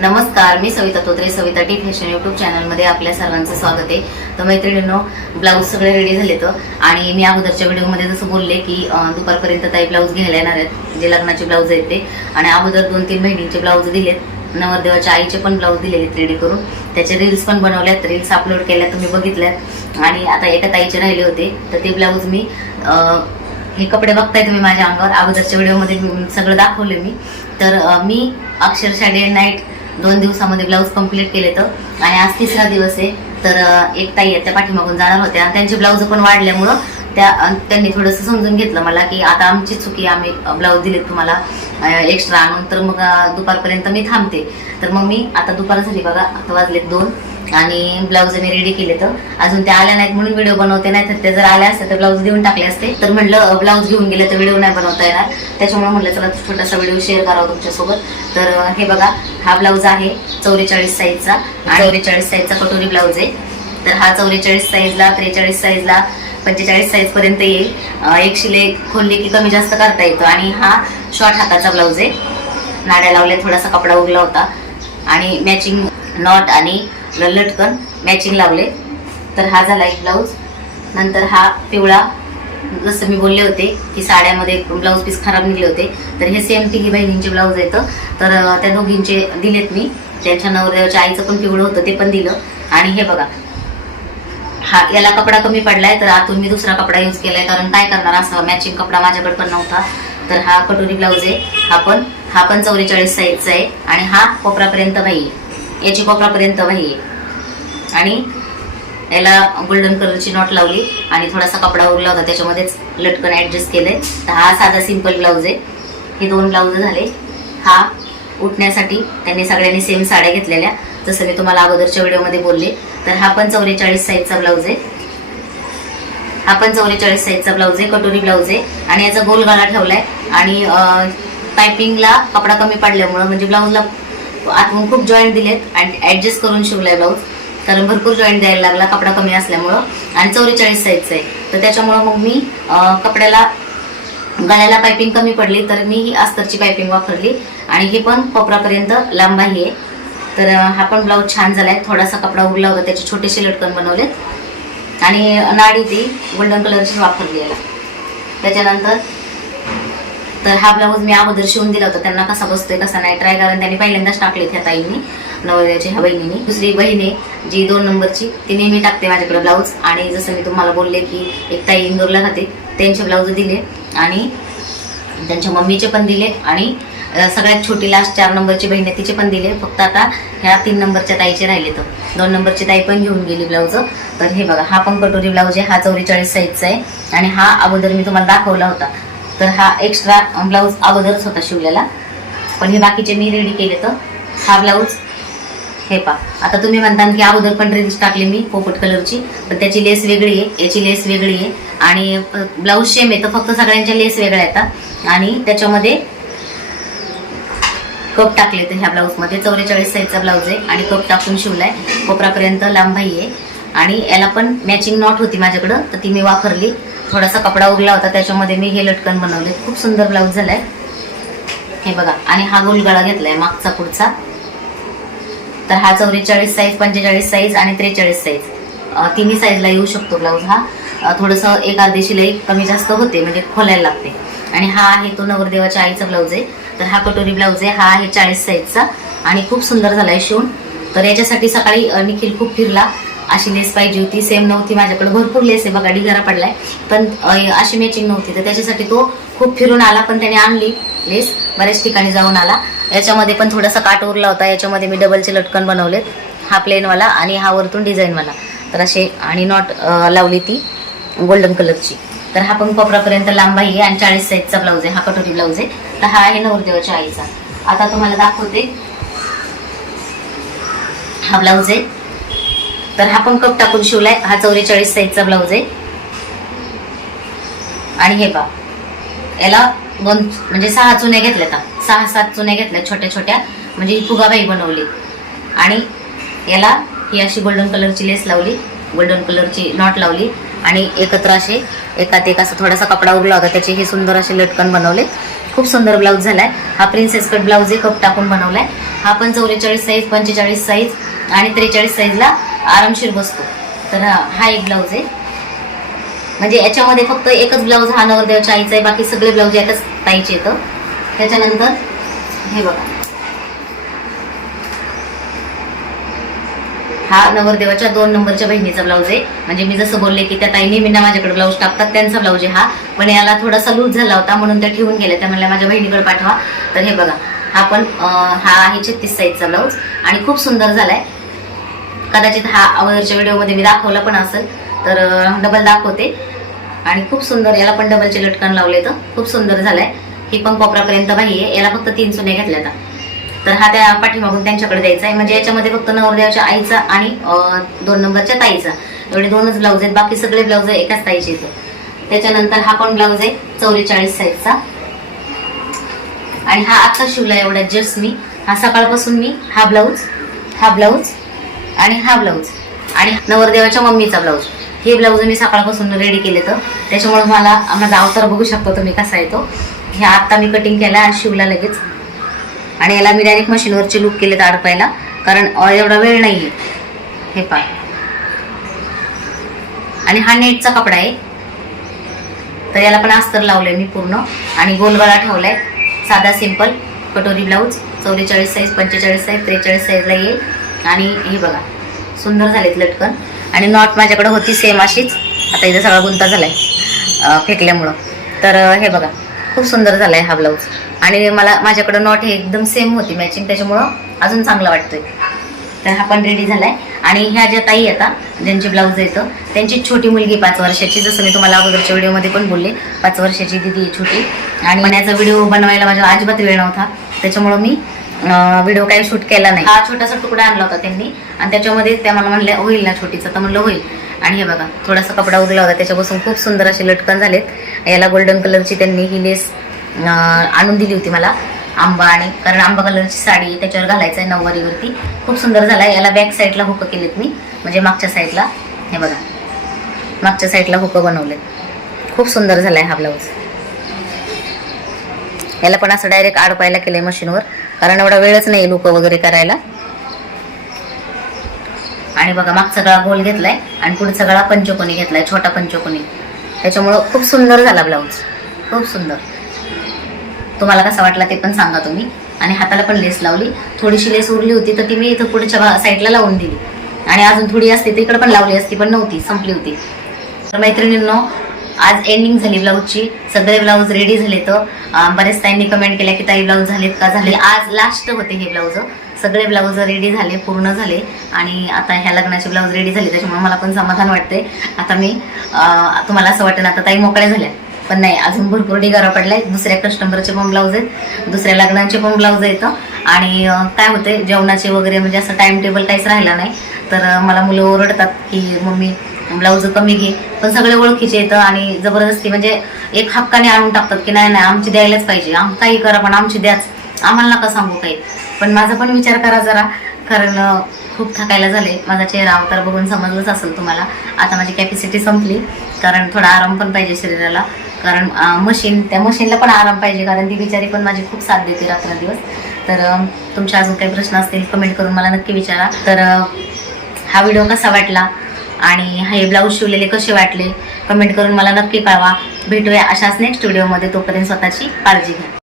नमस्कार मी Savita Totre Savita T fashion YouTube चॅनलमध्ये आपल्या सर्वांचं स्वागत आहे. तर मैत्रिणींनो ब्लाऊज सगळे रेडी झाले तर? आणि मी अगोदरच्या व्हिडिओमध्ये जसं बोलले की दुपारपर्यंत ताई ब्लाऊज घ्यायला येणार आहेत जे लग्नाचे ब्लाऊज आहेत ते. आणि अगोदर दोन तीन बहिणींचे ब्लाऊज दिलेत. नवरदेवाच्या आईचे पण ब्लाऊज दिलेले रेडी करून. त्याचे रील्स पण बनवल्यात. रील्स अपलोड केल्या तुम्ही बघितल्यात. आणि आता एका ताईचे राहिले होते. तर ते ब्लाऊज मी हे कपडे बघताय तुम्ही माझ्या अंगावर. अगोदरच्या व्हिडिओमध्ये सगळं दाखवले मी. तर मी अक्षरशः डे नाईट दोन दिवसामध्ये ब्लाऊज कंप्लीट केले तर. आणि आज तिसरा दिवस आहे. तर एक ताई आहे त्या पाठीमागून जाणार होत्या. आणि त्यांचे ब्लाऊज पण वाढल्यामुळं त्या त्यांनी थोडंसं समजून घेतलं मला की आता आमची चुकी आम्ही ब्लाऊज दिलेत तुम्हाला एक्स्ट्रा आणून. तर मग दुपारपर्यंत मी थांबते. तर मग मी आता दुपार झाली बघा. आता वाजलेत दोन. आणि ब्लाऊज मी रेडी केले तर. अजून त्या आल्या नाहीत म्हणून व्हिडिओ बनवते नाही तर ते जर आल्या असते तर ब्लाऊज देऊन टाकले असते. तर म्हटलं ब्लाऊज घेऊन गेले तर व्हिडिओ नाही बनवता येणार. त्याच्यामुळे म्हटलं चला छोटासा व्हिडिओ शेअर करावा तुमच्यासोबत. तर हे बघा हा ब्लाऊज आहे चौवेचाळीस साईजचा चौवेचाळीस साईजचा कटोरी ब्लाऊज आहे. तर हा चौवेचाळीस साईजला त्रेचाळीस साईजला पंचेचाळीस साईज पर्यंत येईल. एक शिले खोलली की कमी जास्त करता येतो. आणि हा शॉर्ट हाताचा ब्लाऊज आहे. नाड्या लावल्या थोडासा कपडा उरला होता. आणि मॅचिंग नॉट आणि लटकन मॅचिंग लावले. तर हा झाला एक ब्लाऊज नंतर हा पिवळा. जसं मी बोलले होते की साड्यामध्ये ब्लाऊज पीस खराब निघले होते. तर हे सेम तिघी बहिणींचे ब्लाऊज येतं तर त्या दोघींचे दिलेत मी. त्यांच्या नवऱ्याच्या आईचं पण पिवळं होतं ते पण दिलं. आणि हे बघा. हा याला कपडा कमी पडलाय तर आतून मी दुसरा कपडा यूज केलाय. कारण काय करणार असं मॅचिंग कपडा माझ्याकडे पण नव्हता. तर हा कटोरी ब्लाऊज आहे. हा पण हा पण चौवेचाळीस साईजचा आहे. आणि हा कोपरापर्यंत बाई आहे याची कोपरापर्यंत वाही. आहे आणि याला गोल्डन कलरची नॉट लावली आणि थोडासा कपडा उरला होता त्याच्यामध्येच लटकन ऍडजस्ट केलंय. तर हा साधा सिंपल ब्लाऊज आहे. हे दोन ब्लाऊज झाले. हा उठण्यासाठी त्यांनी सगळ्यांनी सेम साड्या घेतलेल्या जसं मी तुम्हाला अगोदरच्या व्हिडिओमध्ये बोलले. तर हा पण चौवेचाळीस साईजचा ब्लाऊज आहे. हा पण चौवेचाळीस साईजचा ब्लाऊज आहे कटोरी ब्लाऊज आहे. आणि याचा गोल गळा ठेवलाय. आणि पायपिंगला कपडा कमी पडल्यामुळं म्हणजे ब्लाऊजला आतमून खूप जॉईंट दिलेत आणि ऍडजस्ट करून शिवलाय ब्लाऊज कारण भरपूर जॉईंट द्यायला लागला कपडा कमी असल्यामुळं. आणि चौवेचाळीस साईजचा आहे. तर त्याच्यामुळं मग मी कपड्याला गळ्याला पायपिंग कमी पडली तर मी ही अस्तरची पायपिंग वापरली. आणि ही पण कोपरापर्यंत लांब आहे. तर हा पण ब्लाऊज छान झालाय. थोडासा कपडा उरला होता त्याचे छोटेसे लटकन बनवलेत. आणि नाडी ती गोल्डन कलरची वापरली याला. त्याच्यानंतर तर हा ब्लाऊज मी अगोदर शिवून दिला होता. त्यांना कसा बसतोय कसा नाही ट्राय कारण त्यांनी पहिल्यांदाच टाकले त्या ताईंनी नवऱ्याच्या ह्या बहिणीने. दुसरी बहीण आहे जी दोन नंबरची ती नेहमी टाकते माझ्याकडे ब्लाऊज. आणि जसं मी तुम्हाला बोलले की एक ताई इंदोरला राहते त्यांचे ब्लाऊज दिले. आणि त्यांच्या मम्मीचे पण दिले. आणि सगळ्यात छोटी लास्ट चार नंबरची बहीण आहे तिचे पण दिले. फक्त आता ह्या तीन नंबरच्या ताईचे राहिले तर. दोन नंबरची ताई पण घेऊन गेली ब्लाऊज. तर हे बघा हा पण कटोरी ब्लाऊज आहे हा चौवेचाळीस साईजचा आहे. आणि हा अगोदर मी तुम्हाला दाखवला होता. तर हा एक्स्ट्रा ब्लाऊज अगोदरच होता शिवलेला. पण हे बाकीचे मी रेडी केले तर. हा ब्लाऊज हे पा आता तुम्ही म्हणता की अगोदर पण ड्रेस टाकली मी पोपट कलरची. पण त्याची लेस वेगळी आहे याची लेस वेगळी आहे. आणि ब्लाऊज सेम आहे तर फक्त सगळ्यांच्या लेस वेगळ्या येतात. आणि त्याच्यामध्ये कप टाकले तर ह्या ब्लाऊजमध्ये चौवेचाळीस साईजचा ब्लाऊज आहे आणि कप टाकून शिवलाय. कोपरापर्यंत लांबाई आहे आणि याला पण मॅचिंग नॉट होती माझ्याकडं तर ती मी वापरली. थोडासा कपडा उरला होता त्याच्यामध्ये मी हे लटकन बनवले. खूप सुंदर ब्लाऊज झालाय. हे बघा आणि हा गोलगळा घेतलाय मागचा पुढचा. तर हा चौवेचाळीस साईज पंचेचाळीस साईज आणि त्रेचाळीस साईज तिन्ही साईजला येऊ शकतो ब्लाऊज हा. थोडंसं एक अर्धी शिलाई कमी जास्त होते म्हणजे खोलायला लागते. आणि हा आहे तो नवरदेवाच्या आईचा ब्लाऊज आहे. तर हा कटोरी ब्लाऊज आहे हा आहे चाळीस साईजचा आणि खूप सुंदर झालाय शिवून. तर याच्यासाठी सकाळी निखिल खूप फिरला. अशी लेस पाहिजे होती. सेम नव्हती माझ्याकडे. भरपूर लेस आहे. बघा डिगारा पडलाय. पण अशी मॅचिंग नव्हती. तर त्याच्यासाठी तो खूप फिरून आला पण त्याने आणली लेस बऱ्याच ठिकाणी जाऊन आला. याच्यामध्ये पण थोडासा काट उरला होता. याच्यामध्ये मी डबलचे लटकन बनवलेत. हा प्लेनवाला आणि हा वरतून डिझाईनवाला तर असे आणि नॉट लावली ती गोल्डन कलरची तर हा पण कोपरापर्यंत लांब आहे. आणि चाळीस साईजचा ब्लाऊज आहे. हा कटोरी ब्लाऊज आहे. तर हा आहे नवरदेवाच्या आईचा. आता तुम्हाला दाखवते. हा ब्लाऊज आहे. तर हा पण कप टाकून शिवलाय. हा चौवेचाळीस साईजचा ब्लाऊज आहे. आणि हे पा याला दोन म्हणजे सहा चुन्या घेतल्या आता सहा सात चुन्या घेतल्या छोट्या छोट्या. म्हणजे ही फुगाबाई बनवली. आणि याला ही अशी गोल्डन कलरची लेस लावली. गोल्डन कलरची नॉट लावली. आणि एकत्र असे एकात एक असा थोडासा कपडा उरला होता. त्याचे हे सुंदर असे लटकन बनवले. खूप सुंदर ब्लाऊज झालाय. हा प्रिन्सेस कट ब्लाऊज आहे. कप टाकून बनवलाय. हा पण चौवेचाळीस साईज पंचेचाळीस साईज आणि त्रेचाळीस साईजला आरामशीर बसतो. तर हा एक ब्लाऊज आहे. म्हणजे याच्यामध्ये फक्त एकच ब्लाऊज हा नवरदेवाच्या आईचा आहे बाकी सगळे ब्लाऊज यातच ताईचे येतं त्याच्यानंतर हे बघा. हा नवरदेवाच्या दोन नंबरच्या बहिणीचा ब्लाऊज आहे. म्हणजे मी जसं बोलले की त्या ताई नेहमींना माझ्याकडे ब्लाऊज टाकतात त्यांचा ब्लाऊज आहे हा. पण याला थोडासा लूज झाला होता म्हणून त्या ठेवून गेल्या. त्या म्हणल्या माझ्या बहिणीकडे पाठवा. तर हे बघा. हा पण हा आहे छत्तीस साईजचा ब्लाऊज आणि खूप सुंदर झालाय. कदाचित हा अगोदरच्या व्हिडिओमध्ये मी दाखवला पण असेल तर डबल दाखवते. आणि खूप सुंदर याला पण डबलचे लटकन लावले तर खूप सुंदर झालाय. ही पण कोपरापर्यंत बाही आहे. याला फक्त तीन सुने घेतल्या आता. तर हा त्या पाठीमागून त्यांच्याकडे द्यायचा आहे. म्हणजे याच्यामध्ये फक्त नवरदेवाच्या आईचा आणि दोन नंबरच्या ताईचा. एवढे दोनच ब्लाऊज आहेत. बाकी सगळे ब्लाऊज आहे एकाच ताईचे त्याच्यानंतर हा पण ब्लाऊज आहे चौवेचाळीस साईजचा आणि हा आत्ता शिवला एवढ्या जस्ट मी. हा सकाळपासून मी हा ब्लाऊज हा ब्लाऊज आणि हा ब्लाऊज. आणि नवरदेवाच्या मम्मीचा ब्लाऊज. हे ब्लाऊज मी सकाळपासून रेडी केले तर. त्याच्यामुळे मला माझा अवतार बघू शकतो तुम्ही कसा येतो हे आत्ता मी कटिंग केला आणि शिवला लगेच. आणि याला मी डायरेक्ट मशीनवरचे लूक केले तर अडपायला कारण एवढा वेळ नाही आहे हे पाय आणि हा नेटचा कपडा आहे. तर याला पण अस्तर लावलंय मी पूर्ण. आणि गोलगळा ठेवलाय. साधा सिंपल कटोरी ब्लाऊज. चौवेचाळीस साईज पंचेचाळीस साईज त्रेचाळीस साईजला येईल. आणि हे बघा सुंदर झालेत लटकन. आणि नॉट माझ्याकडे होती सेम अशीच. आता इथं सगळा गुंता झाला आहे फेकल्यामुळं. तर हे बघा खूप सुंदर झालाय हा ब्लाऊज आणि मला माझ्याकडं नॉट हे एकदम सेम होती मॅचिंग त्याच्यामुळं अजून चांगला वाटतोय. तर हा पण रेडी झालाय. आणि ह्या ज्या ताई आता ज्यांचे ब्लाऊज येतं त्यांची छोटी मुलगी पाच वर्षाची जसं मी तुम्हाला अगोदरच्या व्हिडिओमध्ये पण बोलले पाच वर्षाची दिदी छोटी. आणि याचा व्हिडिओ बनवायला माझ्या अजिबात वेळ नव्हता. त्याच्यामुळं मी व्हिडिओ काही शूट केला नाही. हा छोटासा तुकडा आणला होता त्यांनी. आणि त्याच्यामध्ये त्या मला म्हणल्या होईल ना छोटीचा. तर म्हणलं होईल. आणि हे बघा थोडासा कपडा उरला होता. त्याच्यापासून खूप सुंदर असे लटकन झालेत. याला गोल्डन कलरची त्यांनी ही लेस आणून दिली होती मला. आंबा आणि कारण आंबा कलरची साडी त्याच्यावर घालायचं आहे नऊवारीवरती. खूप सुंदर झाला. याला बॅक साईडला हुकं केलेत मी. म्हणजे मागच्या साईडला हे बघा. मागच्या साईडला हुकं बनवलेत. खूप सुंदर झालाय हा ब्लाऊज याला पण असं डायरेक्ट आडपायला केलंय मशीनवर कारण एवढा वेळच नाही लुक वगैरे करायला. आणि बघा मागचा गळा गोल घेतलाय आणि पुढचा गळा पंचकोनी घेतलाय छोटा पंचकोनी. त्याच्यामुळं खूप सुंदर झाला ब्लाऊज. खूप सुंदर. तुम्हाला कसा वाटला ते पण सांगा तुम्ही. आणि हाताला पण लेस लावली. थोडीशी लेस उरली होती तर ती मी इथं पुढच्या साईडला लावून दिली. आणि अजून थोडी असते तर इकडे पण लावली असती पण नव्हती संपली होती. तर मैत्रिणींनो आज एंडिंग झाली ब्लाऊजची सगळे ब्लाऊज रेडी झाले तर अं, बरेच ताईंनी कमेंट केल्या की ताई ब्लाऊज झालेत का झाले आज लास्ट होते हे ब्लाऊज सगळे ब्लाऊज रेडी झाले पूर्ण झाले. आणि आता ह्या लग्नाचे ब्लाऊज रेडी झाले. त्याच्यामुळे मला पण समाधान वाटते आता मी तुम्हाला असं वाटेल आता ताई मोकळ्या झाल्या. पण नाही अजून भरपूर ढिगारा पडलाय. दुसऱ्या कस्टमरचे पण ब्लाऊज आहेत. दुसऱ्या लग्नाचे पण ब्लाऊज आहेत. आणि काय होते जेवणाचे वगैरे म्हणजे असं टाइम टेबल काहीच राहिला नाही. तर मला मुलं ओरडतात की मम्मी ब्लाऊज कमी घे. पण सगळे ओळखीचे येतं आणि जबरदस्ती म्हणजे एक हक्काने आणून टाकतात की नाही नाही आमची द्यायलाच पाहिजे. आम काही करा पण आमची द्याच. आम्हाला नका सांगू काही. पण माझा पण विचार करा जरा कारण खूप थकायला झाले. माझा चेहरा अवतार बघून समजलंच असेल तुम्हाला. आता माझी कॅपॅसिटी संपली. कारण थोडा आराम पण पाहिजे शरीराला. कारण मशीन त्या मशीनला पण आराम पाहिजे. कारण ती बिचारी पण माझी खूप साथ देते रात्रंदिवस तर तुमच्या तुमचे अजून काही प्रश्न असतील कमेंट करून मला नक्की विचारा. तर हा व्हिडिओ कसा वाटला? आणि हे ब्लाऊज शिवलेले कसे वाटले? कमेंट करून मला नक्की कळवा. भेटूया अशाच नेक्स्ट व्हिडिओमध्ये तोपर्यंत स्वतःची काळजी घ्या.